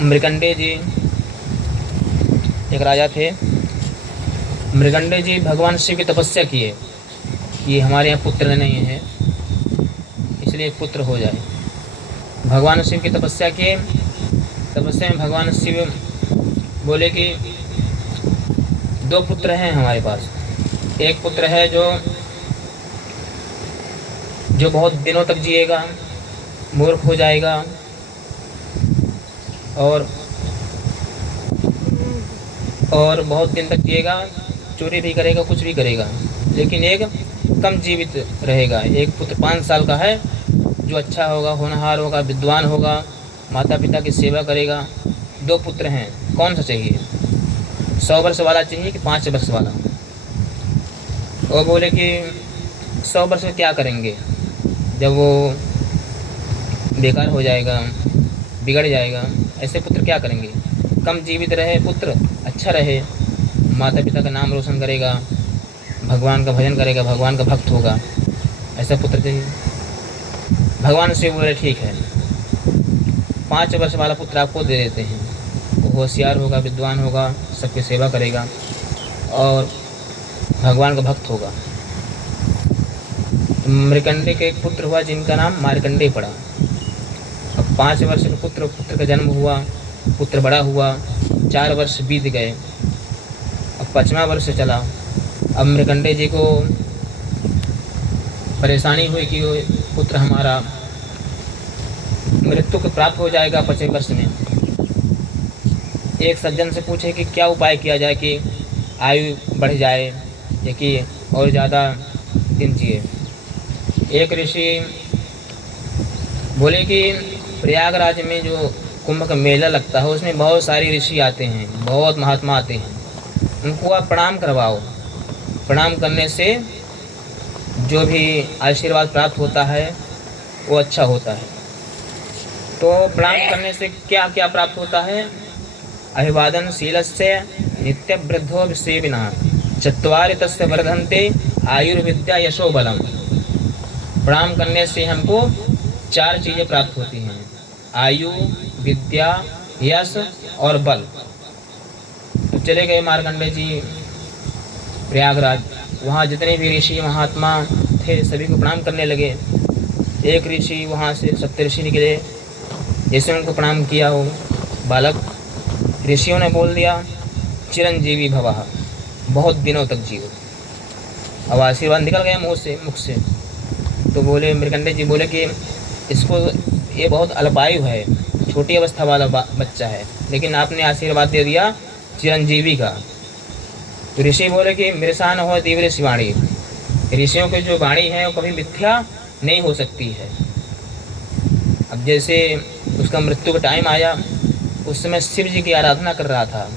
मृकंडे जी एक राजा थे। मृकंडे जी भगवान शिव की तपस्या किए कि हमारे यहाँ पुत्र नहीं है, इसलिए पुत्र हो जाए। भगवान शिव की तपस्या किए। तपस्या में भगवान शिव बोले कि 2 पुत्र हैं हमारे पास। एक पुत्र है जो बहुत दिनों तक जिएगा, मूर्ख हो जाएगा और बहुत दिन तक जिएगा, चोरी भी करेगा, कुछ भी करेगा। लेकिन एक कम जीवित रहेगा। एक पुत्र 5 साल का है जो अच्छा होगा, होनहार होगा, विद्वान होगा, माता पिता की सेवा करेगा। 2 पुत्र हैं, कौन सा चाहिए? 100 वर्ष वाला चाहिए कि 5 वर्ष वाला? वो बोले कि 100 वर्ष में क्या करेंगे, जब वो बेकार हो जाएगा, बिगड़ जाएगा, ऐसे पुत्र क्या करेंगे? कम जीवित रहे पुत्र, अच्छा रहे, माता पिता का नाम रोशन करेगा, भगवान का भजन करेगा, भगवान का भक्त होगा, ऐसा पुत्र चाहिए। भगवान शिव बोले ठीक है, 5 वर्ष वाला पुत्र आपको दे देते हैं। वो होशियार होगा, विद्वान होगा, सबकी सेवा करेगा और भगवान का भक्त होगा। मृकंडे के एक पुत्र हुआ जिनका नाम मार्कंडेय पड़ा। अब 5 वर्ष का पुत्र का जन्म हुआ, पुत्र बड़ा हुआ, 4 वर्ष बीत गए, अब 5वां वर्ष चला। अब मृकंडे जी को परेशानी हुई कि पुत्र हमारा मृत्यु को प्राप्त हो जाएगा 5वें वर्ष में। एक सज्जन से पूछे कि क्या उपाय किया जाए कि आयु बढ़ जाए या कि और ज़्यादा दिन जिए। एक ऋषि बोले कि प्रयागराज में जो कुंभ का मेला लगता है उसमें बहुत सारे ऋषि आते हैं, बहुत महात्मा आते हैं, उनको आप प्रणाम करवाओ। प्रणाम करने से जो भी आशीर्वाद प्राप्त होता है वो अच्छा होता है। तो प्रणाम करने से क्या क्या प्राप्त होता है? अभिवादन शीलस्य नित्य वृद्धो सेविनः चत्वारि तस्य वर्धन्ते आयुर्विद्या यशो बलम। प्रणाम करने से हमको 4 चीज़ें प्राप्त होती हैं, आयु, विद्या, यश और बल। तो चले गए मार्कंडेय जी प्रयागराज। वहाँ जितने भी ऋषि महात्मा थे सभी को प्रणाम करने लगे। एक ऋषि वहाँ से सप्तऋषि निकले, जैसे उनको प्रणाम किया हो बालक, ऋषियों ने बोल दिया चिरंजीवी भवः, बहुत दिनों तक जियो। अब आशीर्वाद निकल गया मुख से। तो बोले मृकंडे जी बोले कि इसको ये बहुत अल्पायु है, छोटी अवस्था वाला बच्चा है, लेकिन आपने आशीर्वाद दे दिया चिरंजीवी का। तो ऋषि बोले कि मृषा न हो तीव्र शिवाणी, ऋषियों की जो वाणी है वो कभी मिथ्या नहीं हो सकती है। अब जैसे उसका मृत्यु का टाइम आया, उस समय शिव जी की आराधना कर रहा था,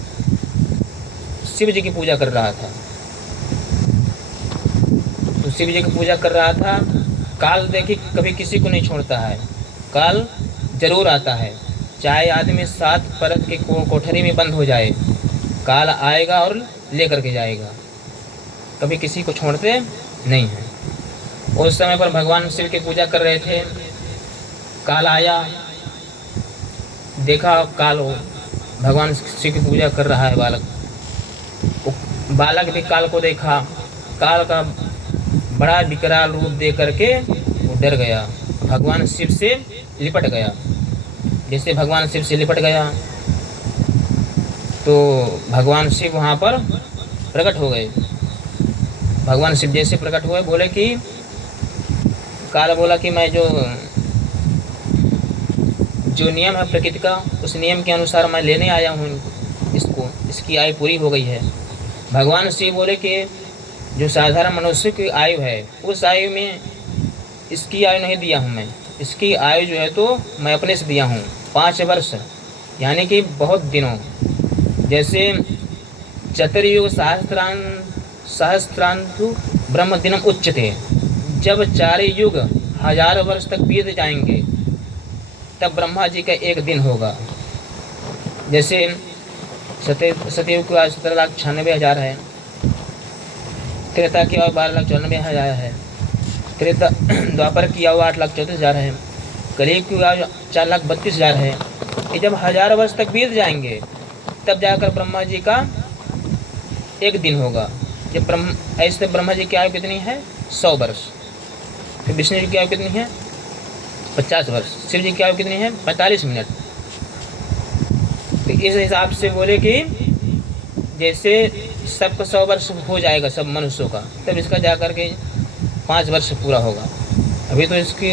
शिव जी की पूजा कर रहा था। तो शिव जी की पूजा कर रहा था। काल देखिए कभी किसी को नहीं छोड़ता है, काल जरूर आता है, चाहे आदमी 7 परत के कोठरी में बंद हो जाए, काल आएगा और ले करके जाएगा, कभी किसी को छोड़ते नहीं हैं। उस समय पर भगवान शिव की पूजा कर रहे थे, काल आया, देखा काल भगवान शिव की पूजा कर रहा है बालक। बालक भी काल को देखा, काल का बड़ा विकराल रूप देख करके वो डर गया, भगवान शिव से लिपट गया। जैसे भगवान शिव से लिपट गया तो भगवान शिव वहाँ पर प्रकट हो गए। भगवान शिव जैसे प्रकट हुए, बोले कि काल बोला कि मैं जो नियम है प्रकृति का, उस नियम के अनुसार मैं लेने आया हूँ इसको, इसकी आयु पूरी हो गई है। भगवान शिव बोले कि जो साधारण मनुष्य की आयु है उस आयु में इसकी आयु नहीं दिया हूँ मैं, इसकी आयु जो है तो मैं अपने से दिया हूँ 5 वर्ष, यानी कि बहुत दिनों। जैसे चतुर्युग सहस्त्रांतु ब्रह्म दिनम उच्यते, जब 4 युग 1000 वर्ष तक बीत जाएंगे तब ब्रह्मा जी का एक दिन होगा। जैसे सतयुग की आयु 17,96,000 है, त्रेता की आयु 12,94,000 है, द्वापर की आयु 8,34,000 है, कलयुग की आयु 4,32,000 है, कि जब 1000 वर्ष तक बीत जाएंगे तब जाकर ब्रह्मा जी का एक दिन होगा। जब ऐसे ब्रह्मा जी की आयु कितनी है? 100 वर्ष। फिर विष्णु जी की आयु कितनी है? 50 वर्ष। शिव जी की आयु कितनी है? 45 मिनट। तो इस हिसाब से बोले कि जैसे सबका 100 वर्ष हो जाएगा सब मनुष्यों का, तब इसका जाकर के 5 वर्ष पूरा होगा। अभी तो इसकी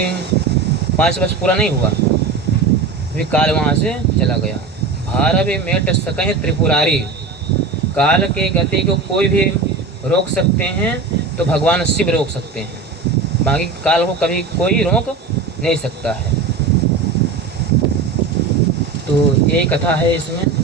5 वर्ष पूरा नहीं हुआ, अभी काल वहाँ से चला गया। भारव मेट सकें त्रिपुरारी, काल के गति को कोई भी रोक सकते हैं तो भगवान शिव रोक सकते हैं, बाकी काल को कभी कोई रोक नहीं सकता है। तो यही कथा है इसमें।